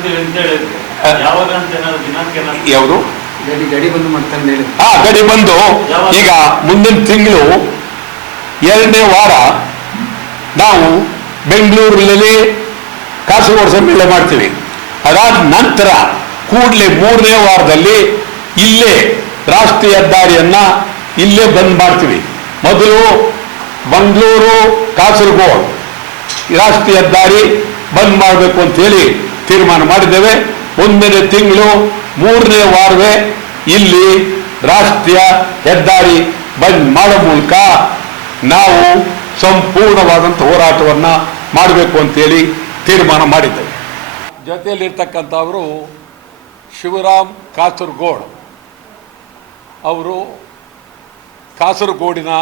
ಮಾಡ್ತೀವಿ ಅಂತ ಹೇಳಿದ್ರು ಯಾವಾಗ ಅಂತ ಏನಾದ್ರು ದಿನಾಂಕ ಏನಾದ್ರು? ಯಾವುದು? ಗಡಿ ಗಡಿ ಬಂದು ಗಡಿ ಈಗ ಮುಂದಿನ ತಿಂಗಳು ಎರಡನೇ ವಾರ ನಾವು ಬೆಂಗಳೂರಿನಲ್ಲಿ ಕಾಸರಗೋಡು ಸಮ್ಮೇಳನ ಮಾಡ್ತೀವಿ. ಅದಾದ ನಂತರ ಕೂಡಲೇ ಮೂರನೇ ವಾರದಲ್ಲಿ ಇಲ್ಲೇ ರಾಷ್ಟ್ರೀಯ ಹೆದ್ದಾರಿಯನ್ನ ಇಲ್ಲೇ ಬಂದ್ ಮಾಡ್ತೀವಿ. ಮೊದಲು ಮಂಗಳೂರು ಕಾಸರಗೋಡು ರಾಷ್ಟ್ರೀಯ ಹೆದ್ದಾರಿ ಬಂದ್ ಮಾಡಬೇಕು ಅಂತ ಹೇಳಿ ತೀರ್ಮಾನ ಮಾಡಿದ್ದೇವೆ. ಒಂದನೇ ತಿಂಗಳು, ಮೂರನೇ ವಾರವೇ ಇಲ್ಲಿ ರಾಷ್ಟ್ರೀಯ ಹೆದ್ದಾರಿ ಬಂದ್ ಮಾಡೋ ಮೂಲಕ ನಾವು ಸಂಪೂರ್ಣವಾದಂಥ ಹೋರಾಟವನ್ನ ಮಾಡಬೇಕು ಅಂತೇಳಿ ತೀರ್ಮಾನ ಮಾಡಿದ್ದೇವೆ. ಜೊತೆಯಲ್ಲಿರ್ತಕ್ಕಂಥವರು ಶಿವರಾಮ್ ಕಾಸರಗೋಡ್. ಅವರು ಕಾಸರಗೋಡಿನ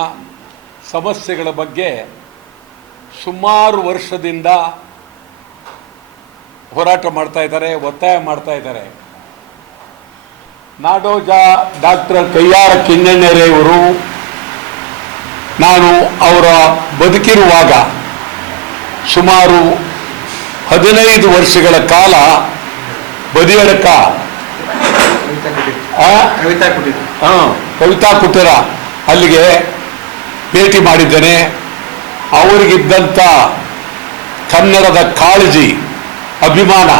ಸಮಸ್ಯೆಗಳ ಬಗ್ಗೆ ಸುಮಾರು ವರ್ಷದಿಂದ ಹೋರಾಟ ಮಾಡ್ತಾ ಇದ್ದಾರೆ, ಒತ್ತಾಯ ಮಾಡ್ತಾ ಇದ್ದಾರೆ. ನಾಡೋಜ ಡಾಕ್ಟರ್ ಕೈಯಾರ ಕಿಂಗಣ್ಣರೆಯವರು ನಾನು ಅವರ ಬದುಕಿರುವಾಗ ಸುಮಾರು ಹದಿನೈದು ವರ್ಷಗಳ ಕಾಲ ಬದಿಯಡಕ ಕವಿತಾ ಕುಟೀರ ಅಲ್ಲಿಗೆ ಭೇಟಿ ಮಾಡಿದ್ದೇನೆ. ಅವರಿಗಿದ್ದಂಥ ಕನ್ನಡದ ಕಾಳಜಿ ಅಭಿಮಾನ.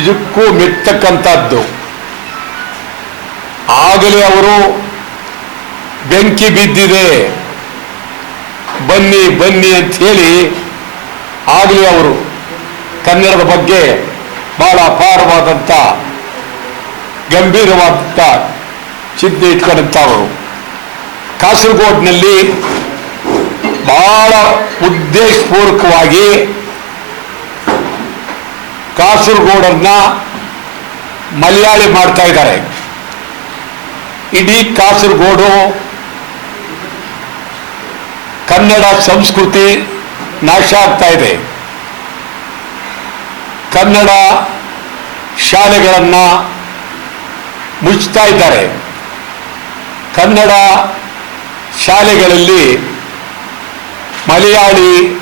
ಇದಕ್ಕೂ ಮೆತ್ತಕ್ಕಂಥದ್ದು ಆಗಲೇ ಅವರು ಬೆಂಕಿ ಬಿದ್ದಿದೆ. ಬನ್ನಿ ಬನ್ನಿ ಅಂತ ಹೇಳಿ ಆಗಲೇ ಅವರು ಕನ್ನಡದ ಬಗ್ಗೆ ಬಹಳ ಅಪಾರವಾದಂಥ ಗಂಭೀರವಾದಂಥ ಚಿಂತೆ ಇಟ್ಕೊಂಡಂಥವರು. ಕಾಸರಗೋಡ್ನಲ್ಲಿ ಬಹಳ ಉದ್ದೇಶಪೂರ್ವಕವಾಗಿ ಕಾಸರಗೋಡನ್ನ ಮಲಯಾಳಿ ಮಾಡ್ತಾ ಇದ್ದಾರೆ. ಇಡೀ ಕಾಸರಗೋಡು ಕನ್ನಡ ಸಂಸ್ಕೃತಿ ನಾಶ ಆಗ್ತಾ ಇದೆ. ಕನ್ನಡ ಶಾಲೆಗಳನ್ನು ಮುಚ್ತಾ ಇದ್ದಾರೆ. ಕನ್ನಡ ಶಾಲೆಗಳಲ್ಲಿ ಮಲಯಾಳಿ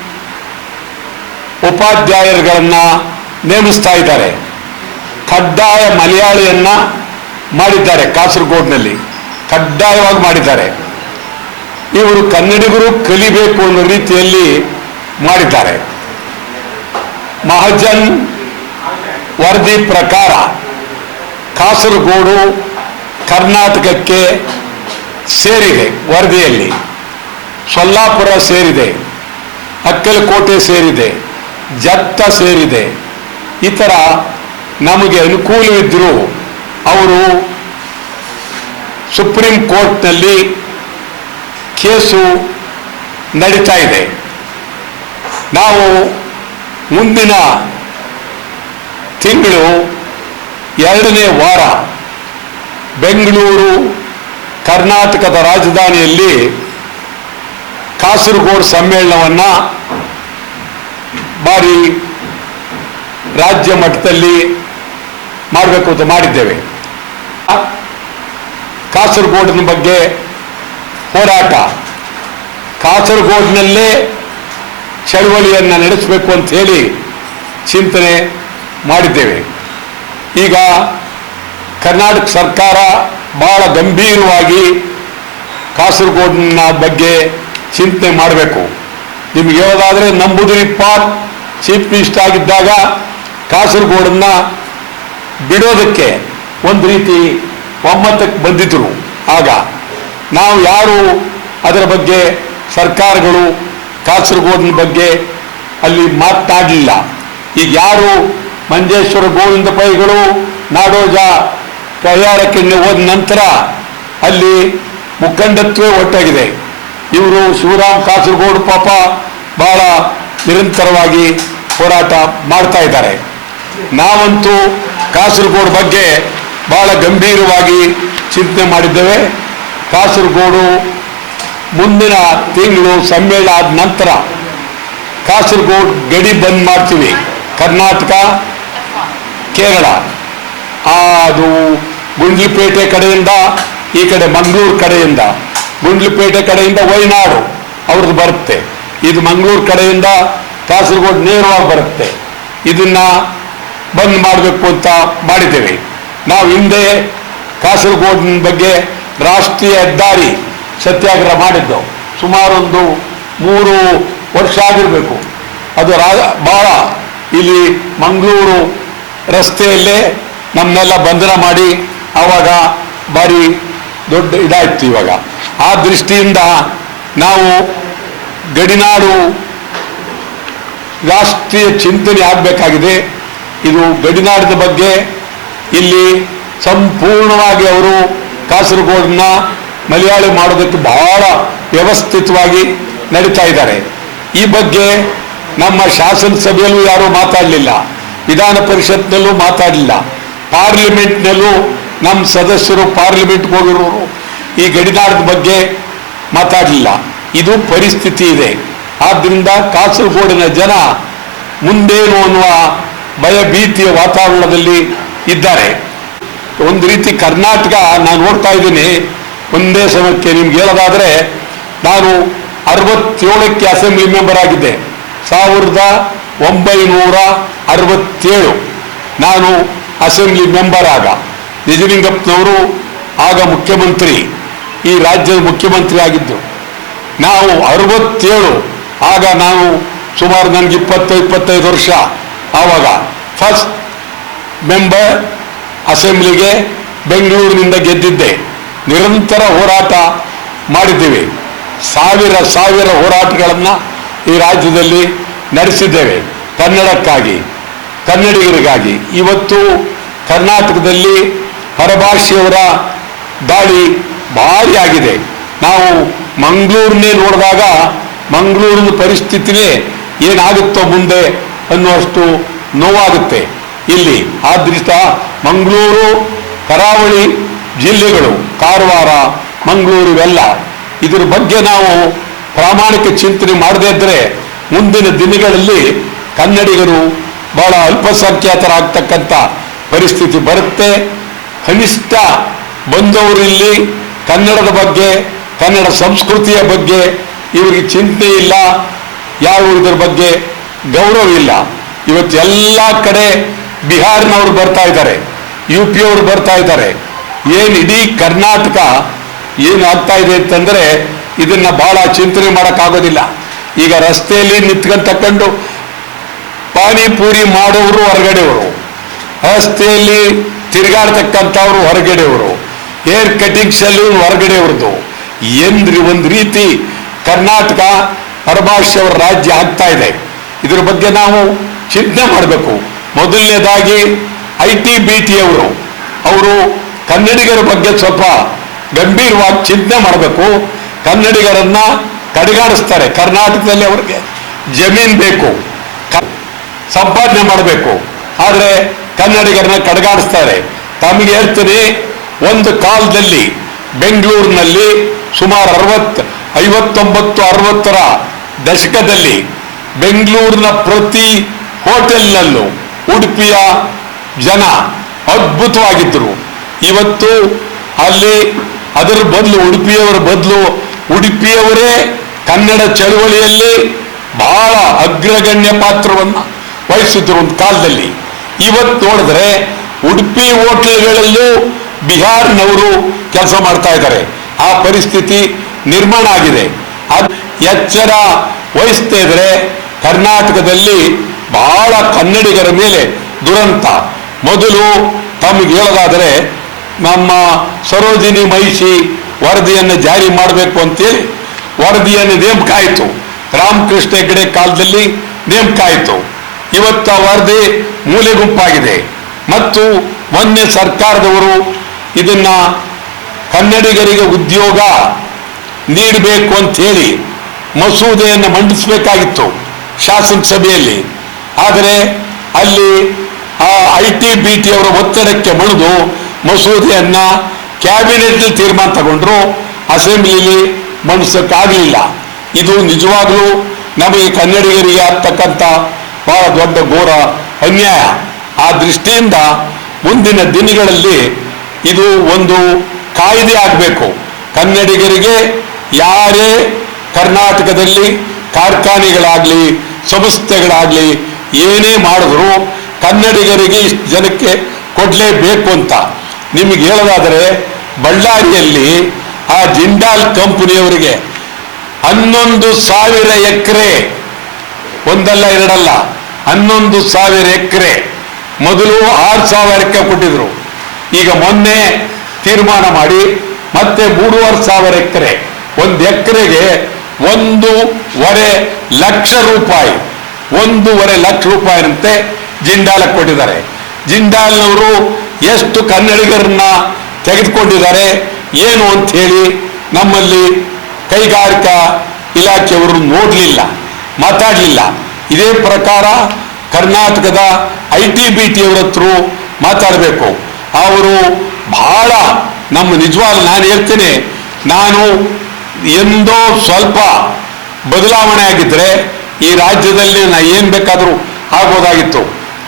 ಉಪಾಧ್ಯಾಯರುಗಳನ್ನು ನೇಮಿಸ್ತಾ ಇದ್ದಾರೆ. ಕಡ್ಡಾಯ ಮಲಯಾಳಿಯನ್ನ ಮಾಡಿದ್ದಾರೆ ಕಾಸರಗೋಡಿನಲ್ಲಿ. ಕಡ್ಡಾಯವಾಗಿ ಮಾಡಿದ್ದಾರೆ. ಇವರು ಕನ್ನಡಿಗರು ಕಲಿಬೇಕು ಅನ್ನೋ ರೀತಿಯಲ್ಲಿ ಮಾಡಿದ್ದಾರೆ. ಮಹಾಜನ್ ವರದಿ ಪ್ರಕಾರ ಕಾಸರಗೋಡು ಕರ್ನಾಟಕಕ್ಕೆ ಸೇರಿದೆ ವರದಿಯಲ್ಲಿ. ಸೊಲ್ಲಾಪುರ ಸೇರಿದೆ. ಅಕ್ಕಲಕೋಟೆ ಸೇರಿದೆ. ಜತ್ತ ಸೇರಿದೆ. ಈ ಥರ ನಮಗೆ ಅನುಕೂಲವಿದ್ದರೂ ಅವರು ಸುಪ್ರೀಂ ಕೋರ್ಟ್ನಲ್ಲಿ ಕೇಸು ನಡೀತಾ ಇದೆ. ನಾವು ಮುಂದಿನ ತಿಂಗಳು ಎರಡನೇ ವಾರ ಬೆಂಗಳೂರು, ಕರ್ನಾಟಕದ ರಾಜಧಾನಿಯಲ್ಲಿ ಕಾಸರಗೋಡು ಸಮ್ಮೇಳನವನ್ನು ಬಾರಿ ರಾಜ್ಯ ಮಟ್ಟದಲ್ಲಿ ಮಾಡಬೇಕು ಅಂತ ಮಾಡಿದ್ದೇವೆ. ಕಾಸರಗೋಡಿನ ಬಗ್ಗೆ ಹೋರಾಟ. ಕಾಸರಗೋಡಿನಲ್ಲೇ ಚಳವಳಿಯನ್ನು ನಡೆಸಬೇಕು ಅಂತ ಹೇಳಿ ಚಿಂತನೆ ಮಾಡಿದ್ದೇವೆ. ಈಗ ಕರ್ನಾಟಕ ಸರ್ಕಾರ ಬಹಳ ಗಂಭೀರವಾಗಿ ಕಾಸರಗೋಡಿನ ಬಗ್ಗೆ ಚಿಂತನೆ ಮಾಡಬೇಕು. ನಿಮ್ಗೆ ಯಾವುದಾದ್ರೆ ನಂಬುದಿರಿಪ್ಪ ಚೀಫ್ ಮಿನಿಸ್ಟರ್ ಆಗಿದ್ದಾಗ ಕಾಸರಗೋಡನ್ನ ಬಿಡೋದಕ್ಕೆ ಒಂದು ರೀತಿ ಒಮ್ಮತಕ್ಕೆ ಬಂದಿದ್ರು. ಆಗ ನಾವು ಯಾರು ಅದರ ಬಗ್ಗೆ ಸರ್ಕಾರಗಳು ಕಾಸರಗೋಡಿನ ಬಗ್ಗೆ ಅಲ್ಲಿ ಮಾತಾಡಲಿಲ್ಲ. ಈಗ ಯಾರು ಮಂಜೇಶ್ವರ ಗೋವಿಂದ ಪೈಗಳು ನಾಡೋಜ ಕೈಯಾರಕ್ಕೆ ಹೋದ ನಂತರ ಅಲ್ಲಿ ಮುಖಂಡತ್ವೇ ಒಟ್ಟಾಗಿದೆ. ಇವರು ಶಿವರಾಮ್ ಕಾಸರಗೋಡು ಪಾಪ ಬಹಳ ನಿರಂತರವಾಗಿ ಹೋರಾಟ ಮಾಡ್ತಾ ಇದ್ದಾರೆ. ನಾವಂತೂ ಕಾಸರಗೋಡು ಬಗ್ಗೆ ಬಹಳ ಗಂಭೀರವಾಗಿ ಚಿಂತನೆ ಮಾಡಿದ್ದೇವೆ. ಕಾಸರಗೋಡು ಮುಂದಿನ ತಿಂಗಳು ಸಮ್ಮೇಳನ ಆದ ನಂತರ ಕಾಸರಗೋಡು ಗಡಿ ಬಂದ್ ಮಾಡ್ತೀವಿ. ಕರ್ನಾಟಕ, ಕೇರಳ. ಅದು ಗುಂಡ್ಲಿಪೇಟೆ ಕಡೆಯಿಂದ, ಈ ಕಡೆ ಮಂಗಳೂರು ಕಡೆಯಿಂದ. ಗುಂಡ್ಲಿಪೇಟೆ ಕಡೆಯಿಂದ ವಯನಾಡು ಅವ್ರದ್ದು ಬರುತ್ತೆ. ಇದು ಮಂಗಳೂರು ಕಡೆಯಿಂದ ಕಾಸರಗೋಡು ನೇರವಾಗಿ ಬರುತ್ತೆ. ಇದನ್ನ ಬಂದ್ ಮಾಡಬೇಕು ಅಂತ ಮಾಡಿದ್ದೇವೆ. ನಾವು ಹಿಂದೆ ಕಾಸರಗೋಡಿನ ಬಗ್ಗೆ ರಾಷ್ಟ್ರೀಯ ಹೆದ್ದಾರಿ ಸತ್ಯಾಗ್ರಹ ಮಾಡಿದ್ದು. ಸುಮಾರೊಂದು ಮೂರು ವರ್ಷ ಆಗಿರಬೇಕು. ಅದು ರಾಜ ಬಹಳ ಇಲ್ಲಿ ಮಂಗಳೂರು ರಸ್ತೆಯಲ್ಲೇ ನಮ್ಮನ್ನೆಲ್ಲ ಬಂಧನ ಮಾಡಿ ಆವಾಗ ಭಾರಿ ದೊಡ್ಡ ಇದಾಯಿತು ಇವಾಗ. ಆ ದೃಷ್ಟಿಯಿಂದ ನಾವು ಗಡಿನಾಡು ರಾಷ್ಟ್ರೀಯ ಚಿಂತನೆ ಆಗಬೇಕಾಗಿದೆ. ಇದು ಗಡಿನಾಡಿನ ಬಗ್ಗೆ ಇಲ್ಲಿ ಸಂಪೂರ್ಣವಾಗಿ ಅವರು ಕಾಸರಗೋಡನ್ನ ಮಲಯಾಳಿ ಮಾಡೋದಕ್ಕೆ ಬಹಳ ವ್ಯವಸ್ಥಿತವಾಗಿ ನಡೀತಾ ಇದ್ದಾರೆ. ಈ ಬಗ್ಗೆ ನಮ್ಮ ಶಾಸನ ಸಭೆಯಲ್ಲೂ ಯಾರೂ ಮಾತಾಡಲಿಲ್ಲ. ವಿಧಾನ ಪರಿಷತ್ನಲ್ಲೂ ಮಾತಾಡಲಿಲ್ಲ. ಪಾರ್ಲಿಮೆಂಟ್ನಲ್ಲೂ ನಮ್ಮ ಸದಸ್ಯರು ಪಾರ್ಲಿಮೆಂಟ್ಗೆ ಹೋಗಿರೋರು ಈ ಗಡಿನಾಡದ ಬಗ್ಗೆ ಮಾತಾಡಲಿಲ್ಲ. ಇದು ಪರಿಸ್ಥಿತಿ ಇದೆ. ಆದ್ದರಿಂದ ಕಾಸರಗೋಡಿನ ಜನ ಮುಂದೇನು ಅನ್ನುವ ಭಯ ಭೀತಿಯ ವಾತಾವರಣದಲ್ಲಿ ಇದ್ದಾರೆ. ಒಂದು ರೀತಿ ಕರ್ನಾಟಕ ನಾನು ನೋಡ್ತಾ ಇದ್ದೀನಿ. ಒಂದೇ ಸಮಯಕ್ಕೆ ನಿಮ್ಗೆ ಹೇಳೋದಾದ್ರೆ, ನಾನು ಅರವತ್ತೇಳಕ್ಕೆ ಅಸೆಂಬ್ಲಿ ಮೆಂಬರ್ ಆಗಿದ್ದೆ. ಸಾವಿರದ ಒಂಬೈನೂರ ಅರವತ್ತೇಳು ನಾನು ಅಸೆಂಬ್ಲಿ ಮೆಂಬರ್ ಆಗ. ನಿಜಲಿಂಗಪ್ಪನವರು ಆಗ ಮುಖ್ಯಮಂತ್ರಿ, ಈ ರಾಜ್ಯದ ಮುಖ್ಯಮಂತ್ರಿ ಆಗಿದ್ದು. ನಾವು ಅರವತ್ತೇಳು, ಆಗ ನಾನು ಸುಮಾರು ನನಗೆ ಇಪ್ಪತ್ತು ಇಪ್ಪತ್ತೈದು ವರ್ಷ. ಆವಾಗ ಫಸ್ಟ್ ಮೆಂಬರ್ ಅಸೆಂಬ್ಲಿಗೆ ಬೆಂಗಳೂರಿನಿಂದ ಗೆದ್ದಿದ್ದೆ. ನಿರಂತರ ಹೋರಾಟ ಮಾಡಿದ್ದೇವೆ. ಸಾವಿರ ಸಾವಿರ ಹೋರಾಟಗಳನ್ನು ಈ ರಾಜ್ಯದಲ್ಲಿ ನಡೆಸಿದ್ದೇವೆ. ಕನ್ನಡಕ್ಕಾಗಿ, ಕನ್ನಡಿಗರಿಗಾಗಿ. ಇವತ್ತು ಕರ್ನಾಟಕದಲ್ಲಿ ಪರಭಾಷೆಯವರ ದಾಳಿ ಭಾರಿ ಆಗಿದೆ. ನಾವು ಮಂಗಳೂರನ್ನೇ ನೋಡಿದಾಗ ಮಂಗಳೂರಿನ ಪರಿಸ್ಥಿತಿನೇ ಏನಾಗುತ್ತೋ ಮುಂದೆ ಅನ್ನುವಷ್ಟು ನೋವಾಗುತ್ತೆ. ಇಲ್ಲಿ ಆದ್ರಿಂದ ಮಂಗಳೂರು, ಕರಾವಳಿ ಜಿಲ್ಲೆಗಳು, ಕಾರವಾರ, ಮಂಗಳೂರು ಇವೆಲ್ಲ. ಇದರ ಬಗ್ಗೆ ನಾವು ಪ್ರಾಮಾಣಿಕ ಚಿಂತನೆ ಮಾಡದೇ ಇದ್ದರೆ ಮುಂದಿನ ದಿನಗಳಲ್ಲಿ ಕನ್ನಡಿಗರು ಬಹಳ ಅಲ್ಪಸಂಖ್ಯಾತರಾಗ್ತಕ್ಕಂಥ ಪರಿಸ್ಥಿತಿ ಬರುತ್ತೆ. ಕನಿಷ್ಠ ಬಂದವರು ಇಲ್ಲಿ ಕನ್ನಡದ ಬಗ್ಗೆ, ಕನ್ನಡ ಸಂಸ್ಕೃತಿಯ ಬಗ್ಗೆ ಇವರಿಗೆ ಚಿಂತೆ ಇಲ್ಲ. ಯಾರು ಇದರ ಬಗ್ಗೆ ಗೌರವ ಇಲ್ಲ. ಇವತ್ತು ಎಲ್ಲ ಕಡೆ ಬಿಹಾರ್ನವ್ರು ಬರ್ತಾ ಇದ್ದಾರೆ, ಯು ಪಿ ಅವರು ಬರ್ತಾ ಇದ್ದಾರೆ. ಏನು ಇಡೀ ಕರ್ನಾಟಕ ಏನು ಆಗ್ತಾ ಇದೆ ಅಂತಂದ್ರೆ ಇದನ್ನ ಬಹಳ ಚಿಂತನೆ ಮಾಡೋಕ್ಕಾಗೋದಿಲ್ಲ. ಈಗ ರಸ್ತೆಯಲ್ಲಿ ನಿಂತ್ಕೊಂಡು ತಕೊಂಡು ಪಾನಿಪೂರಿ ಮಾಡೋರು ಹೊರಗಡೆಯವರು, ರಸ್ತೆಯಲ್ಲಿ ತಿರುಗಾಡ್ತಕ್ಕಂಥವ್ರು ಹೊರಗಡೆಯವರು ಹೇರ್ ಕಟಿಂಗ್ ಸಲೂನ್ ಹೊರಗಡೆಯವ್ರದ್ದು. ಎಂದ್ರಿ ಒಂದು ರೀತಿ ಕರ್ನಾಟಕ ಪರಭಾಷೆಯವರ ರಾಜ್ಯ ಆಗ್ತಾ ಇದೆ. ಇದ್ರ ಬಗ್ಗೆ ನಾವು ಚಿಂತನೆ ಮಾಡಬೇಕು. ಮೊದಲನೇದಾಗಿ ಐ ಟಿ ಬಿ ಟಿ ಅವರು ಅವರು ಕನ್ನಡಿಗರ ಬಗ್ಗೆ ಸ್ವಲ್ಪ ಗಂಭೀರವಾಗಿ ಚಿಂತನೆ ಮಾಡಬೇಕು. ಕನ್ನಡಿಗರನ್ನ ಕಡೆಗಾಡಿಸ್ತಾರೆ. ಕರ್ನಾಟಕದಲ್ಲಿ ಅವರಿಗೆ ಜಮೀನ್ ಬೇಕು. ಸಂಪಾದನೆ ಮಾಡಬೇಕು. ಆದರೆ ಕನ್ನಡಿಗರನ್ನ ಕಡೆಗಾಡಿಸ್ತಾರೆ. ತಮಗೆ ಹೇಳ್ತೀನಿ, ಒಂದು ಕಾಲದಲ್ಲಿ ಬೆಂಗಳೂರಿನಲ್ಲಿ ಸುಮಾರು ಅರವತ್ತು, ಐವತ್ತೊಂಬತ್ತು, ಅರವತ್ತರ ದಶಕದಲ್ಲಿ ಬೆಂಗಳೂರಿನ ಪ್ರತಿ ಹೋಟೆಲ್ನಲ್ಲೂ ಉಡುಪಿಯ ಜನ ಅದ್ಭುತವಾಗಿದ್ದರು. ಇವತ್ತು ಅಲ್ಲಿ ಅದರ ಬದಲು ಉಡುಪಿಯವರ ಬದಲು ಉಡುಪಿಯವರೇ ಕನ್ನಡ ಚಳುವಳಿಯಲ್ಲಿ ಬಹಳ ಅಗ್ರಗಣ್ಯ ಪಾತ್ರವನ್ನು ವಹಿಸಿದ್ರು ಒಂದು ಕಾಲದಲ್ಲಿ. ಇವತ್ತು ನೋಡಿದ್ರೆ ಉಡುಪಿ ಹೋಟೆಲ್ಗಳಲ್ಲೂ ಬಿಹಾರ್ನವರು ಕೆಲಸ ಮಾಡ್ತಾ ಇದ್ದಾರೆ. ಆ ಪರಿಸ್ಥಿತಿ ನಿರ್ಮಾಣ ಆಗಿದೆ. ಅದು ಎಚ್ಚರ ವಹಿಸ್ತಾ ಇದ್ರೆ ಕರ್ನಾಟಕದಲ್ಲಿ ಬಹಳ ಕನ್ನಡಿಗರ ಮೇಲೆ ದುರಂತ. ಮೊದಲು ತಮಗೆ ಹೇಳೋದಾದರೆ, ನಮ್ಮ ಸರೋಜಿನಿ ಮಹಿಷಿ ವರದಿಯನ್ನು ಜಾರಿ ಮಾಡಬೇಕು ಅಂತೇಳಿ ವರದಿಯನ್ನು ನೇಮಕ ಆಯಿತು ರಾಮಕೃಷ್ಣ ಹೆಗಡೆ ಕಾಲದಲ್ಲಿ ನೇಮಕ ಆಯಿತು ಇವತ್ತು ಆ ವರದಿ ಮೂಲೆ ಗುಂಪಾಗಿದೆ. ಮತ್ತು ಮೊನ್ನೆ ಸರ್ಕಾರದವರು ಇದನ್ನ ಕನ್ನಡಿಗರಿಗೆ ಉದ್ಯೋಗ ನೀಡಬೇಕು ಅಂತ ಹೇಳಿ ಮಸೂದೆಯನ್ನು ಮಂಡಿಸಬೇಕಾಗಿತ್ತು. ಶಾಸನಸಭೆಯಲ್ಲಿ ಆದರೆ ಅಲ್ಲಿ ಆ ಐ ಟಿ ಬಿ ಟಿ ಅವರ ಒತ್ತಡಕ್ಕೆ ಮಣಿದು ಮಸೂದೆಯನ್ನ ಕ್ಯಾಬಿನೆಟ್ ತೀರ್ಮಾನ ತಗೊಂಡ್ರು. ಅಸೆಂಬ್ಲಿಲಿ ಮಂಡಿಸೋಕ್ಕಾಗಲಿಲ್ಲ ಇದು ನಿಜವಾಗಲೂ ನಮಗೆ ಕನ್ನಡಿಗರಿಗೆ ಆಗ್ತಕ್ಕಂಥ ಬಹಳ ದೊಡ್ಡ ಘೋರ ಅನ್ಯಾಯ. ಆ ದೃಷ್ಟಿಯಿಂದ ಮುಂದಿನ ದಿನಗಳಲ್ಲಿ ಇದು ಒಂದು ಕಾಯ್ದೆ ಆಗಬೇಕು. ಕನ್ನಡಿಗರಿಗೆ ಯಾರೇ ಕರ್ನಾಟಕದಲ್ಲಿ ಕಾರ್ಖಾನೆಗಳಾಗಲಿ, ಸಂಸ್ಥೆಗಳಾಗಲಿ ಏನೇ ಮಾಡಿದ್ರು ಕನ್ನಡಿಗರಿಗೆ ಇಷ್ಟು ಜನಕ್ಕೆ ಕೊಡಲೇಬೇಕು ಅಂತ. ನಿಮಗೆ ಹೇಳೋದಾದರೆ, ಬಳ್ಳಾರಿಯಲ್ಲಿ ಆ ಜಿಂಡಾಲ್ ಕಂಪನಿಯವರಿಗೆ ಹನ್ನೊಂದು ಸಾವಿರ ಎಕರೆ, ಒಂದಲ್ಲ ಎರಡಲ್ಲ, ಹನ್ನೊಂದು ಸಾವಿರ ಎಕರೆ ಮೊದಲು ಆರು ಸಾವಿರಕ್ಕೆ ಕೊಟ್ಟಿದ್ರು. ಈಗ ಮೊನ್ನೆ ತೀರ್ಮಾನ ಮಾಡಿ ಮತ್ತೆ ಮೂರುವರೆ ಸಾವಿರ ಎಕರೆ, ಒಂದು ಎಕರೆಗೆ ಒಂದೂವರೆ ಲಕ್ಷ ರೂಪಾಯಿ ಒಂದೂವರೆ ಲಕ್ಷ ರೂಪಾಯಿನಂತೆ ಜಿಂಡಾಲ್ ಕೊಟ್ಟಿದ್ದಾರೆ ಜಿಂಡಾಲ್ನವರು ಎಷ್ಟು ಕನ್ನಡಿಗರನ್ನ ತೆಗೆದುಕೊಂಡಿದ್ದಾರೆ, ಏನು ಅಂತ ಹೇಳಿ ನಮ್ಮಲ್ಲಿ ಕೈಗಾರಿಕಾ ಇಲಾಖೆಯವರು ನೋಡಲಿಲ್ಲ, ಮಾತಾಡಲಿಲ್ಲ. ಇದೇ ಪ್ರಕಾರ ಕರ್ನಾಟಕದ ಐ ಟಿ ಬಿ ಟಿ ಅವರ ಹತ್ರ ಮಾತಾಡಬೇಕು. ಅವರು ಬಹಳ ನಮ್ಮ ನಿಜವಾಗ್ಲೂ ನಾನು ಹೇಳ್ತೇನೆ, ನಾನು ಎಂದೋ ಸ್ವಲ್ಪ ಬದಲಾವಣೆ ಆಗಿದ್ರೆ ಈ ರಾಜ್ಯದಲ್ಲಿ ನಾ ಏನು ಬೇಕಾದರೂ ಆಗ್ಬೋದಾಗಿತ್ತು.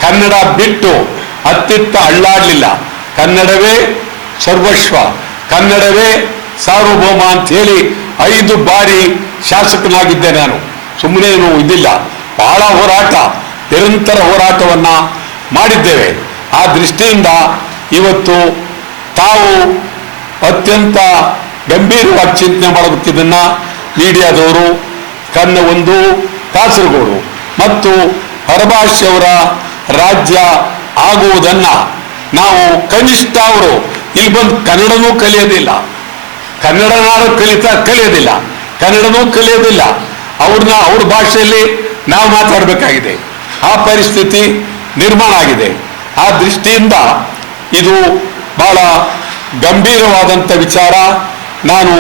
ಕನ್ನಡ ಬಿಟ್ಟು ಅತ್ತಿತ್ತ ಅಳ್ಳಾಡಲಿಲ್ಲ. ಕನ್ನಡವೇ ಸರ್ವಸ್ವ. ಕನ್ನಡವೇ ಸಾರ್ವಭೌಮ ಅಂತ ಹೇಳಿ ಐದು ಬಾರಿ ಶಾಸಕನಾಗಿದ್ದೆ ನಾನು. ಸುಮ್ಮನೆ ಏನೂ ಇದಿಲ್ಲ. ಬಹಳ ಹೋರಾಟ, ನಿರಂತರ ಹೋರಾಟವನ್ನ ಮಾಡಿದ್ದೇವೆ. ಆ ದೃಷ್ಟಿಯಿಂದ ಇವತ್ತು ತಾವು ಅತ್ಯಂತ ಗಂಭೀರವಾಗಿ ಚಿಂತನೆ ಮಾಡಬೇಕಿದ್ದನ್ನು ಮೀಡಿಯಾದವರು, ಕನ್ನ ಒಂದು ಕಾಸರಗೋಡು ಮತ್ತು ಅವರ ರಾಜ್ಯ ಆಗುವುದನ್ನ ನಾವು ಕನಿಷ್ಠ ಅವರು, ಇಲ್ಲಿ ಬಂದು ಕನ್ನಡನೂ ಕಲಿಯೋದಿಲ್ಲ. ಕನ್ನಡ ನಾಡು ಕಲಿತಾ, ಕಲಿಯೋದಿಲ್ಲ. ಕನ್ನಡನೂ ಕಲಿಯೋದಿಲ್ಲ. ಅವ್ರನ್ನ, ಅವ್ರ ಭಾಷೆಯಲ್ಲಿ ನಾವು ಮಾತಾಡಬೇಕಾಗಿದೆ. ಆ ಪರಿಸ್ಥಿತಿ ನಿರ್ಮಾಣ ಆಗಿದೆ. ಆ ದೃಷ್ಟಿಯಿಂದ ಇದು ಬಹಳ ಗಂಭೀರವಾದಂಥ ವಿಚಾರ. ನಾನು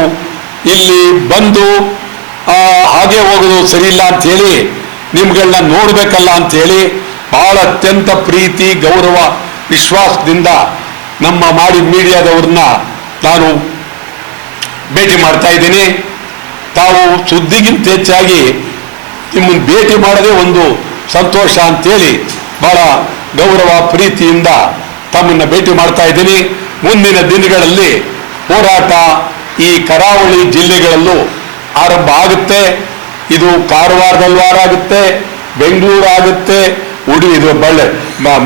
ಇಲ್ಲಿ ಬಂದು ಹಾಗೆ ಹೋಗೋದು ಸರಿಯಿಲ್ಲ ಹೇಳಿ ನಿಮ್ಗಳನ್ನ ನೋಡಬೇಕಲ್ಲ ಹೇಳಿ ಬಹಳ ಅತ್ಯಂತ ಪ್ರೀತಿ, ಗೌರವ, ವಿಶ್ವಾಸದಿಂದ ನಮ್ಮ ಮಾಡಿ ಮೀಡಿಯಾದವ್ರನ್ನ ನಾನು ಭೇಟಿ ಮಾಡ್ತಾ ಇದ್ದೀನಿ. ತಾವು ಸುದ್ದಿಗಿಂತ ಹೆಚ್ಚಾಗಿ ನಿಮ್ಮನ್ನು ಭೇಟಿ ಮಾಡೋದೇ ಒಂದು ಸಂತೋಷ ಅಂತೇಳಿ ಬಹಳ ಗೌರವ, ಪ್ರೀತಿಯಿಂದ ತಮ್ಮನ್ನು ಭೇಟಿ ಮಾಡ್ತಾ ಇದ್ದೀನಿ. ಮುಂದಿನ ದಿನಗಳಲ್ಲಿ ಹೋರಾಟ ಈ ಕರಾವಳಿ ಜಿಲ್ಲೆಗಳಲ್ಲೂ ಆರಂಭ ಆಗುತ್ತೆ. ಇದು ಕಾರವಾರದಲ್ವಾರ ಆಗುತ್ತೆ, ಬೆಂಗಳೂರು ಆಗುತ್ತೆ ಉಡಿ ಇದು ಬಳ್ಳೆ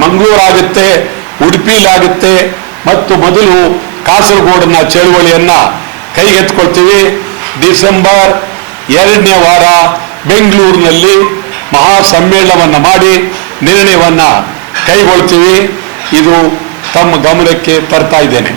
ಮಂಗಳೂರು ಆಗುತ್ತೆ ಉಡುಪಿಲಾಗುತ್ತೆ ಮತ್ತು ಮೊದಲು ಕಾಸರಗೋಡಿನ ಚಳುವಳಿಯನ್ನ ಕೈಗೆತ್ಕೊಳ್ತೀವಿ ಡಿಸೆಂಬರ್ ಎರಡನೇ ವಾರ ಬೆಂಗಳೂರಿನಲ್ಲಿ ಮಹಾ ಸಮ್ಮೇಳನವನ್ನು ಮಾಡಿ ನಿರ್ಣಯವನ್ನ ಕೈಗೊಳ್ತೀವಿ. ಇದು ತಮ್ಮ ಗಮನಕ್ಕೆ ತರ್ತಾ ಇದ್ದೇನೆ.